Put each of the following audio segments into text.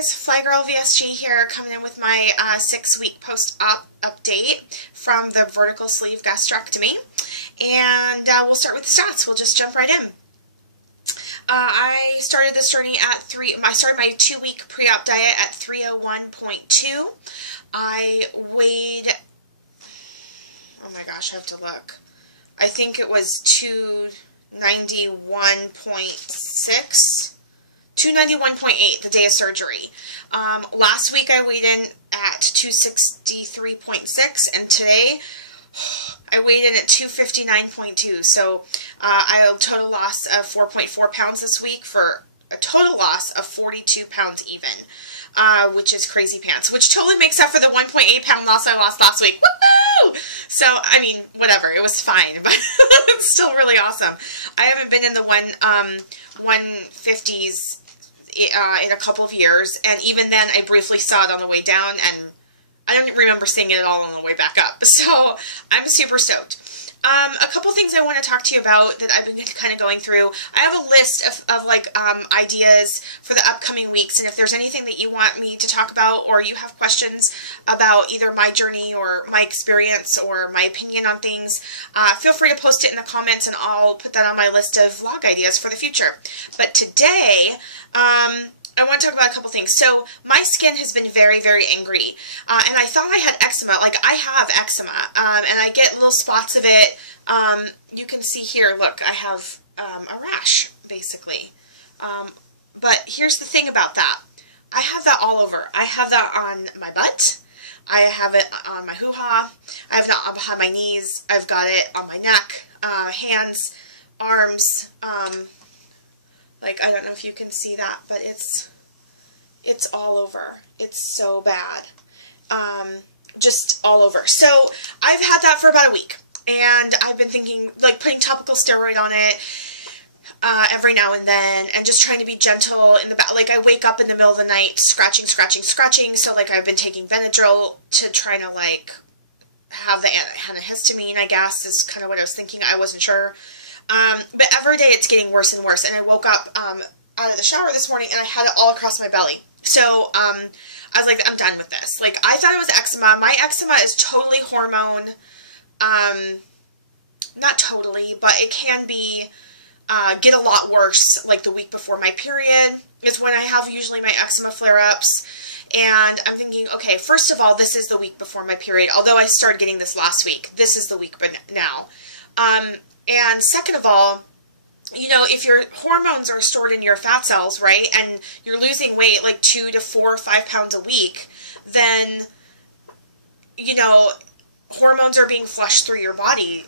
guys, Fly Girl VSG here, coming in with my 6-week post-op update from the vertical sleeve gastrectomy. And we'll start with the stats. We'll just jump right in. I started this journey at I started my 2-week pre-op diet at 301.2. I weighed, oh my gosh, I have to look. I think it was 291.6. 291.8 the day of surgery. Last week I weighed in at 263.6, and today I weighed in at 259.2. So I had a total loss of 4.4 pounds this week for a total loss of 42 pounds even, which is crazy pants, which totally makes up for the 1.8 pound loss I lost last week. Woohoo! So, I mean, whatever, it was fine, but it's still really awesome. I haven't been in the 150s in a couple of years, and even then I briefly saw it on the way down, and I don't remember seeing it at all on the way back up. So I'm super stoked. A couple things I want to talk to you about that I've been kind of going through. I have a list of ideas for the upcoming weeks, and if there's anything that you want me to talk about, or you have questions about either my journey or my experience or my opinion on things, feel free to post it in the comments, and I'll put that on my list of vlog ideas for the future. But today, I want to talk about a couple things. So my skin has been very, very angry, and I thought I had eczema. Like, I have eczema, and I get little spots of it. You can see here, look, I have a rash, basically. But here's the thing about that. I have that all over. I have that on my butt. I have it on my hoo-ha. I have that behind my knees. I've got it on my neck, hands, arms. Like, I don't know if you can see that, but it's all over. It's so bad. Just all over. So I've had that for about a week, and I've been thinking, like, putting topical steroid on it every now and then, and just trying to be gentle in the back. Like, I wake up in the middle of the night scratching, scratching, scratching. So, like, I've been taking Benadryl to try to, like, have the antihistamine, I guess, is kind of what I was thinking. I wasn't sure. But every day it's getting worse and worse, and I woke up out of the shower this morning, and I had it all across my belly. So I was like, I'm done with this. Like, I thought it was eczema. My eczema is totally hormone. Not totally, but it can be get a lot worse. Like, the week before my period is when I have usually my eczema flare-ups. And I'm thinking, okay, first of all, this is the week before my period. Although I started getting this last week, this is the week now. And second of all, you know, if your hormones are stored in your fat cells, right, and you're losing weight like 2 to 4 or 5 pounds a week, then, you know, hormones are being flushed through your body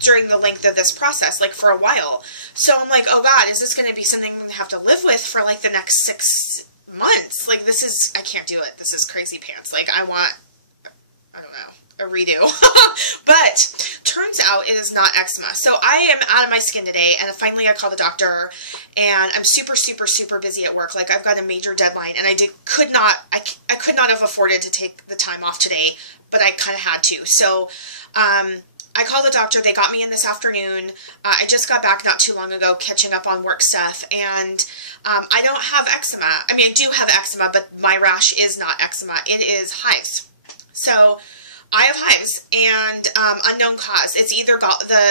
during the length of this process, like for a while. So I'm like, oh God, is this going to be something I'm going to have to live with for like the next 6 months? Like, this is, I can't do it. This is crazy pants. Like, I want, I don't know, a redo. But turns out it is not eczema. So I am out of my skin today, and finally I called the doctor, and I'm super, super, super busy at work. Like, I've got a major deadline, and I could not have afforded to take the time off today, but I kind of had to. So I called the doctor. They got me in this afternoon. I just got back not too long ago, catching up on work stuff, and I don't have eczema. I mean, I do have eczema, but my rash is not eczema. It is hives. So I have hives, and unknown cause. It's either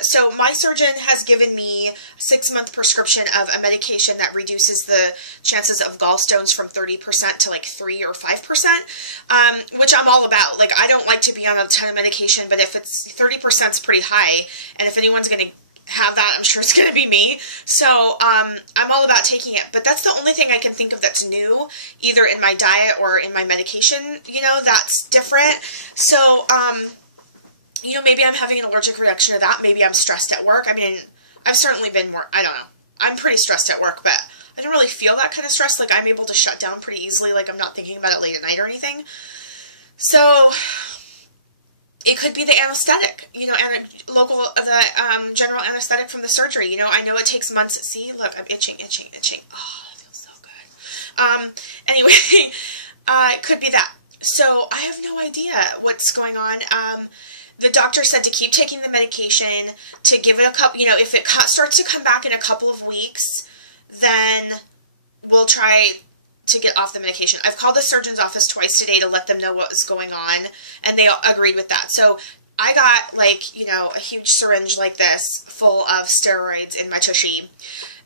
so my surgeon has given me a 6-month prescription of a medication that reduces the chances of gallstones from 30% to like 3 or 5%, which I'm all about. Like, I don't like to be on a ton of medication, but if it's 30% is pretty high, and if anyone's going to have that, I'm sure it's going to be me. So I'm all about taking it, but that's the only thing I can think of that's new, either in my diet or in my medication, you know, that's different. So you know, maybe I'm having an allergic reaction to that. Maybe I'm stressed at work. I mean, I've certainly been more, I don't know, I'm pretty stressed at work, but I don't really feel that kind of stress. Like, I'm able to shut down pretty easily. Like, I'm not thinking about it late at night or anything. So it could be the anesthetic, you know, and the general anesthetic from the surgery. You know, I know it takes months. See, look, I'm itching, itching, itching. Oh, that feels so good. Anyway, it could be that. So I have no idea what's going on. The doctor said to keep taking the medication, to give it a couple, you know, if it starts to come back in a couple of weeks, then we'll try to get off the medication. I've called the surgeon's office twice today to let them know what was going on, and they agreed with that. So I got, like, you know, a huge syringe like this full of steroids in my tushy.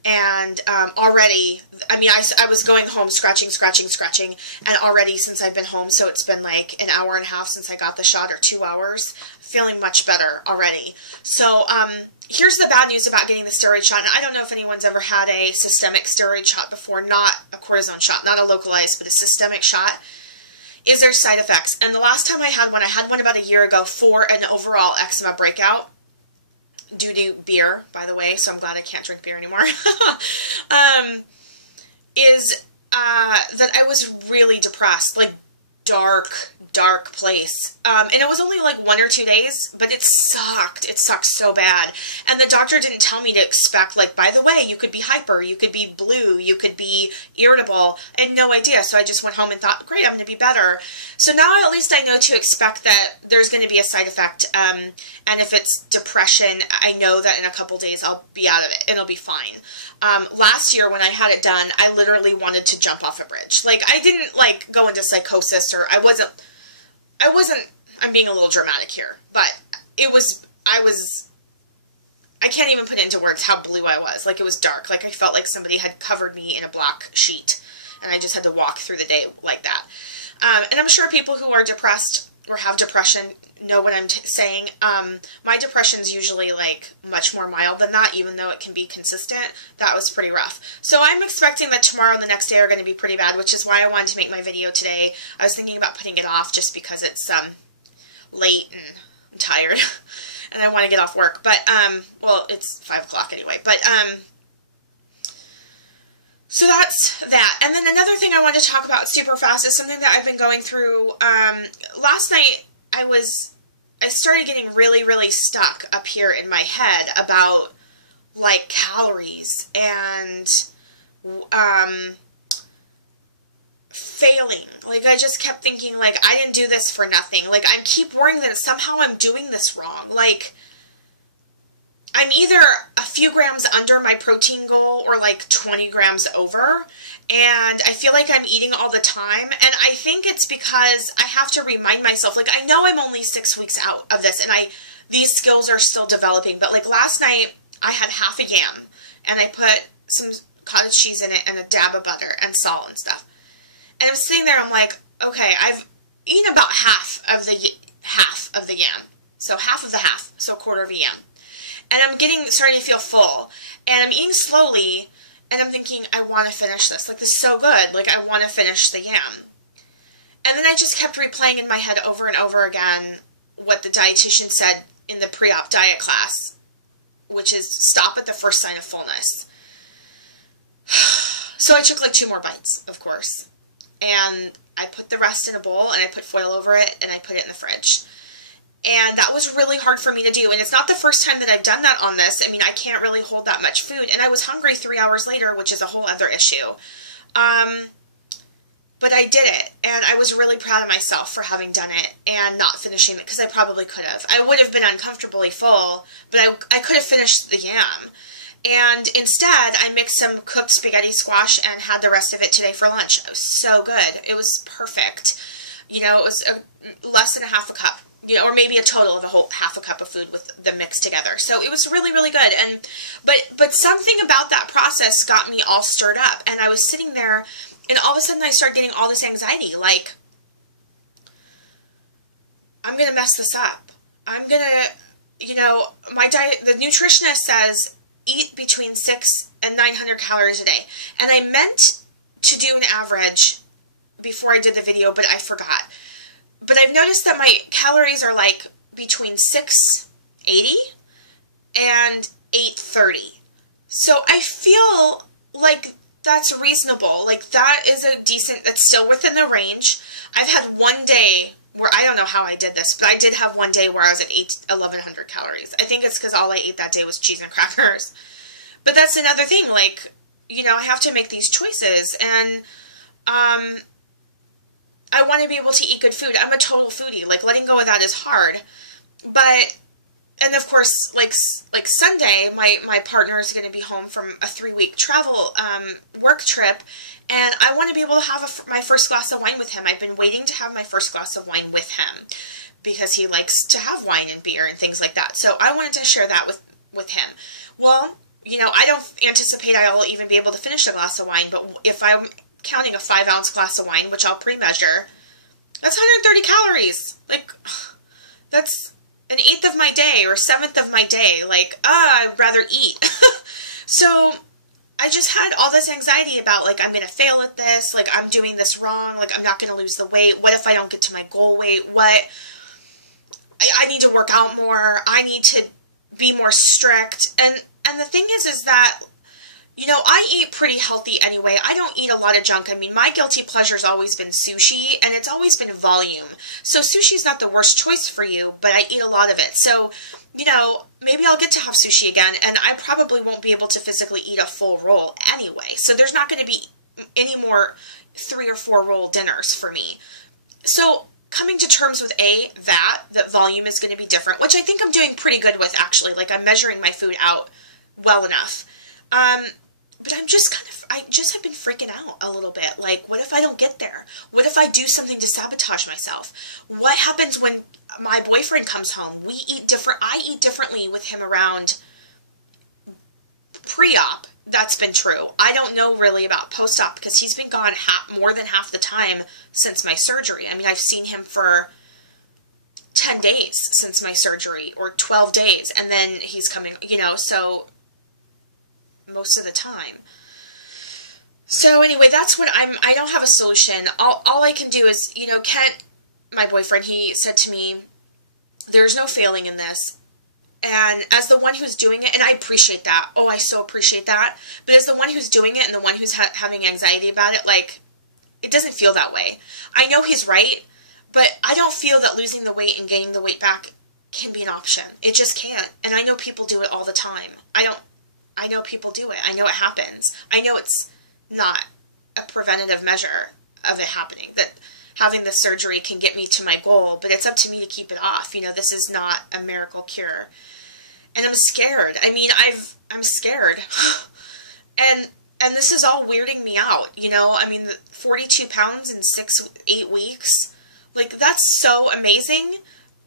And already, I mean, I was going home scratching, and already since I've been home, so it's been like an hour and a half since I got the shot, or 2 hours, feeling much better already. So here's the bad news about getting the steroid shot, and I don't know if anyone's ever had a systemic steroid shot before, not a cortisone shot, not a localized, but a systemic shot, is there side effects. And the last time I had one about a year ago for an overall eczema breakout, due to beer, by the way, so I'm glad I can't drink beer anymore, is that I was really depressed, like dark place. And it was only like 1 or 2 days, but it sucked. It sucked so bad. And the doctor didn't tell me to expect, like, by the way, you could be hyper, you could be blue, you could be irritable. I had no idea. So I just went home and thought, great, I'm going to be better. So now at least I know to expect that there's going to be a side effect. And if it's depression, I know that in a couple days I'll be out of it and it'll be fine. Last year when I had it done, I literally wanted to jump off a bridge. Like, I didn't, like, go into psychosis, or I wasn't, I'm being a little dramatic here, but I can't even put it into words how blue I was. Like, it was dark. Like, I felt like somebody had covered me in a black sheet, and I just had to walk through the day like that. And I'm sure people who are depressed or have depression know what I'm saying. My depression's usually, like, much more mild than that, even though it can be consistent. That was pretty rough. So I'm expecting that tomorrow and the next day are going to be pretty bad, which is why I wanted to make my video today. I was thinking about putting it off just because it's late and I'm tired and I want to get off work. But, well, it's 5 o'clock anyway. But, so that's that. And then another thing I wanted to talk about super fast is something that I've been going through. Last night I started getting really stuck up here in my head about, like, calories and failing. Like, I just kept thinking, like, I didn't do this for nothing. Like, I keep worrying that somehow I'm doing this wrong. Like, I'm either a few grams under my protein goal or like 20 grams over, and I feel like I'm eating all the time, and I think it's because I have to remind myself, like, I know I'm only 6 weeks out of this, and these skills are still developing, but like last night I had half a yam, and I put some cottage cheese in it and a dab of butter and salt and stuff, and I was sitting there, I'm like, okay, I've eaten about half of the yam, so half of the half, so a quarter of a yam. And I'm starting to feel full, and I'm eating slowly, and I'm thinking, I want to finish this. Like, this is so good. Like, I want to finish the yam. And then I just kept replaying in my head over and over again what the dietitian said in the pre-op diet class, which is stop at the first sign of fullness. So I took like 2 more bites, of course. And I put the rest in a bowl, and I put foil over it, and I put it in the fridge. And that was really hard for me to do. And it's not the first time that I've done that on this. I mean, I can't really hold that much food. And I was hungry 3 hours later, which is a whole other issue. But I did it. And I was really proud of myself for having done it and not finishing it, because I probably could have. I would have been uncomfortably full, but I could have finished the yam. And instead, I mixed some cooked spaghetti squash and had the rest of it today for lunch. It was so good. It was perfect. You know, it was less than a half a cup. You know, or maybe a total of a whole half a cup of food with the mix together. So it was really good. And but something about that process got me all stirred up. And I was sitting there, and all of a sudden I started getting all this anxiety. Like, I'm gonna mess this up. I'm gonna, you know, my diet. The nutritionist says eat between 600 and 900 calories a day, and I meant to do an average before I did the video, but I forgot. But I've noticed that my calories are like between 680 and 830. So I feel like that's reasonable. Like, that is that's still within the range. I've had one day where, I don't know how I did this, but I did have one day where I was at 1,100 calories. I think it's because all I ate that day was cheese and crackers. But that's another thing. Like, you know, I have to make these choices, and I want to be able to eat good food. I'm a total foodie. Like, letting go of that is hard. But and of course, like Sunday, my partner is going to be home from a 3-week travel work trip, and I want to be able to have my first glass of wine with him. I've been waiting to have my first glass of wine with him because he likes to have wine and beer and things like that. So I wanted to share that with him. Well, you know, I don't anticipate I'll even be able to finish a glass of wine, but if I'm counting a 5-ounce glass of wine, which I'll pre-measure, that's 130 calories. Like, that's an 1/8 of my day or 1/7 of my day. Like, I'd rather eat. So I just had all this anxiety about, like, I'm going to fail at this. Like, I'm doing this wrong. Like, I'm not going to lose the weight. What if I don't get to my goal weight? What? I need to work out more. I need to be more strict. And the thing is that, you know, I eat pretty healthy anyway. I don't eat a lot of junk. I mean, my guilty pleasure's always been sushi, and it's always been volume. So sushi's not the worst choice for you, but I eat a lot of it. So, you know, maybe I'll get to have sushi again, and I probably won't be able to physically eat a full roll anyway. So there's not going to be any more 3 or 4 roll dinners for me. So coming to terms with that volume is going to be different, which I think I'm doing pretty good with, actually. Like, I'm measuring my food out well enough. But I just have been freaking out a little bit. Like, what if I don't get there? What if I do something to sabotage myself? What happens when my boyfriend comes home? We eat different. I eat differently with him around pre-op. That's been true. I don't know really about post-op because he's been gone more than half the time since my surgery. I mean, I've seen him for 10 days since my surgery, or 12 days, and then he's coming, you know, so most of the time. So anyway, that's what I don't have a solution. All I can do is, you know, Kent, my boyfriend, he said to me, there's no failing in this. And as the one who's doing it, and I appreciate that. Oh, I so appreciate that. But as the one who's doing it and the one who's having anxiety about it, like, it doesn't feel that way. I know he's right, but I don't feel that losing the weight and gaining the weight back can be an option. It just can't. And I know people do it all the time. I know people do it. I know it happens. I know it's not a preventative measure of it happening, that having the surgery can get me to my goal, but it's up to me to keep it off. You know, this is not a miracle cure. And I'm scared. I mean, I'm scared. And this is all weirding me out, you know? I mean, the 42 pounds in 8 weeks, like, that's so amazing,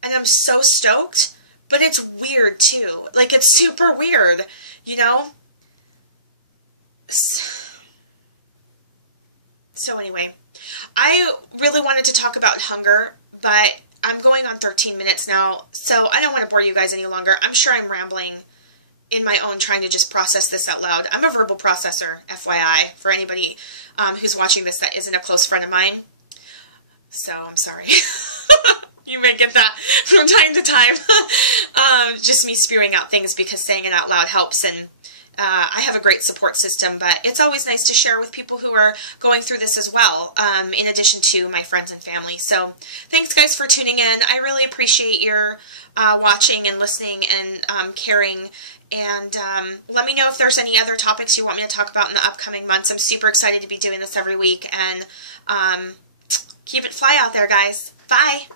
and I'm so stoked, but it's weird, too. Like, it's super weird, you know? So anyway, I really wanted to talk about hunger, but I'm going on 13 minutes now, so I don't want to bore you guys any longer. I'm sure I'm rambling in my own, trying to just process this out loud. I'm a verbal processor, FYI, for anybody who's watching this that isn't a close friend of mine. So I'm sorry. You may get that from time to time. Just me spewing out things because saying it out loud helps, and I have a great support system, but it's always nice to share with people who are going through this as well, in addition to my friends and family. So thanks, guys, for tuning in. I really appreciate your watching and listening and caring. And let me know if there's any other topics you want me to talk about in the upcoming months. I'm super excited to be doing this every week. And keep it fly out there, guys. Bye.